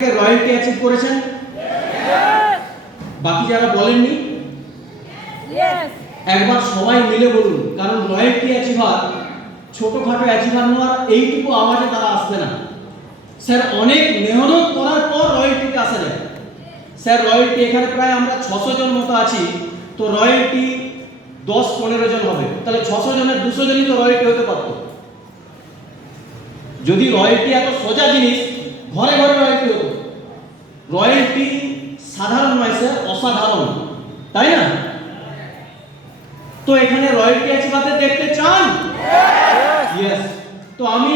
Royalty achieve করেছেন? বাকি যারা বলেননি একবার সবাই মিলে বলুন, কারণ রয়্যালটি অ্যাচিভার ছোটখাটো অ্যাচিভার নয়, এইটুকু আওয়াজে তারা আসবে না। স্যার অনেক মেহনত করার পর রয়্যালটিতে আসা যায়। স্যার রয়্যালটি এখানে প্রায় আমরা 600 জন মতো আছি, তো রয়্যালটি 10-15 জন হবে, তাহলে 600 জনের 200 জনই তো রয়্যালটি হতে পারতো। যদি রয়্যালটি এত সোজা জিনিস, ঘরে ঘরে রয়্যালটি হতো। রয়্যালটি সাধারণ নয় স্যার, অসাধারণ, তাই না? তো এখানে রয়্যালটি অ্যাচিভারদের দেখতে চান? ইয়েস। তো আমি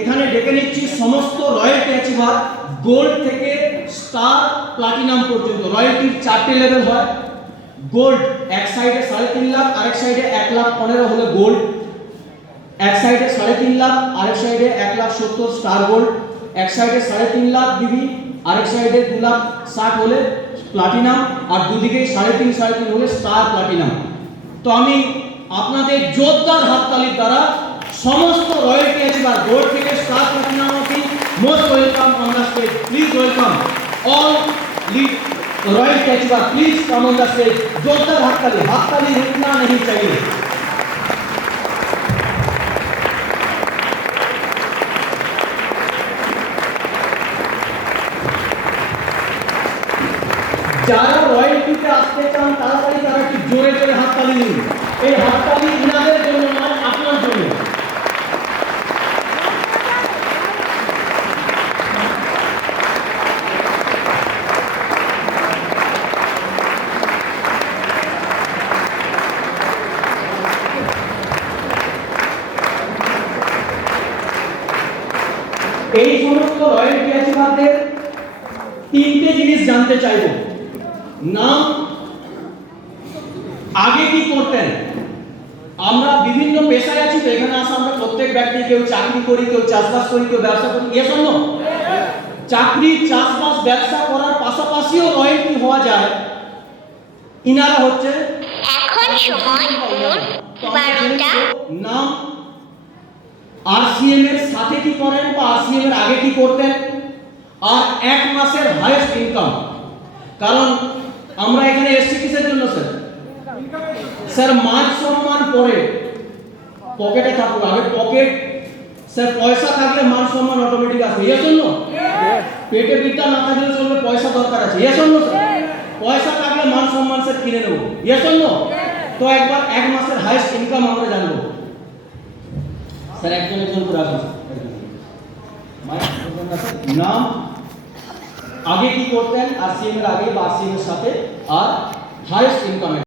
এখানে ডেকে নিচ্ছি সমস্ত রয়্যালটি অ্যাচিভার, গোল্ড থেকে স্টার প্লাটিনাম পর্যন্ত। রয়্যালটির 4টে লেভেল হয়। গোল্ড এক সাইডে 3.5 লাখ, আরেক সাইডে 1,15,000 হলে গোল্ড। এক সাইডে 3.5 লাখ, আরেক সাইডে 1,70,000 স্টার গোল্ড। এক সাইডে 3.5 লাখ বিবি, আরেক সাইডে 2,60,000 হলে প্লাটিনাম, আর দুদিকে 3.5 হলে স্টার প্লাটিনাম। তো আমি আপনাদের জোরদার হাততালির দ্বারা সমস্ত রয়্যালটি অ্যাচিভার গোল্ড থেকে স্টার প্লাটিনাম অবধি most welcome on the stage. Please welcome all lead royalty achiever, please come on the stage. जोरदार हाथताली, हाथताली रुकना नहीं चाहिए। যারা রয়্যালটিতে আসতে চান তাড়াতাড়ি তারা একটু জোরে জোরে হাততালি দিন। এই হাততালি ইনাদের জন্য নয়, আপনার জন্য। এই সমস্ত রয়্যালটি অ্যাচিভারদের 3টে জিনিস জানতে চাইব। নাম, আগে কি করতেন। আমরা বিভিন্ন পেশায় আছি, তো এখানে আসা আমরা প্রত্যেক ব্যক্তি, কেউ চাকরি করি, কেউ চাষবাস করি, কেউ ব্যবসা করি। এ শোনো, চাকরি, চাষবাস, ব্যবসা করার পাশাপাশিও রয়্যালটি হওয়া যায়। ইনারা হচ্ছে এখন সময় 12টা। নাম, আরসিএম এর সাথে কি করেন বা আরসিএম এর আগে কি করতেন, আর 1 মাসের হাইয়েস্ট ইনকাম। কারণ আমরা এখানে এসছি কিসের জন্য স্যার? স্যার মান সম্মান পরে পকেটে থাকুক, আগে পকেট। স্যার পয়সা থাকলে মান সম্মান অটোমেটিক আসবে। এর জন্য পেটে বিদ্যা না থাকলে চলবে, পয়সা দরকার আছে। এর জন্য স্যার পয়সা থাকলে মান সম্মান স্যার কিনে নেব। এর জন্য তো একবার 1 মাসের হাইয়েস্ট ইনকাম আমরা জানবো। স্যার একজন করে আসুন। নাম, আগে কি করতেন আরসিএম এর আগে বা আরসিএম এর সাথে, আর হাইয়েস্ট ইনকাম।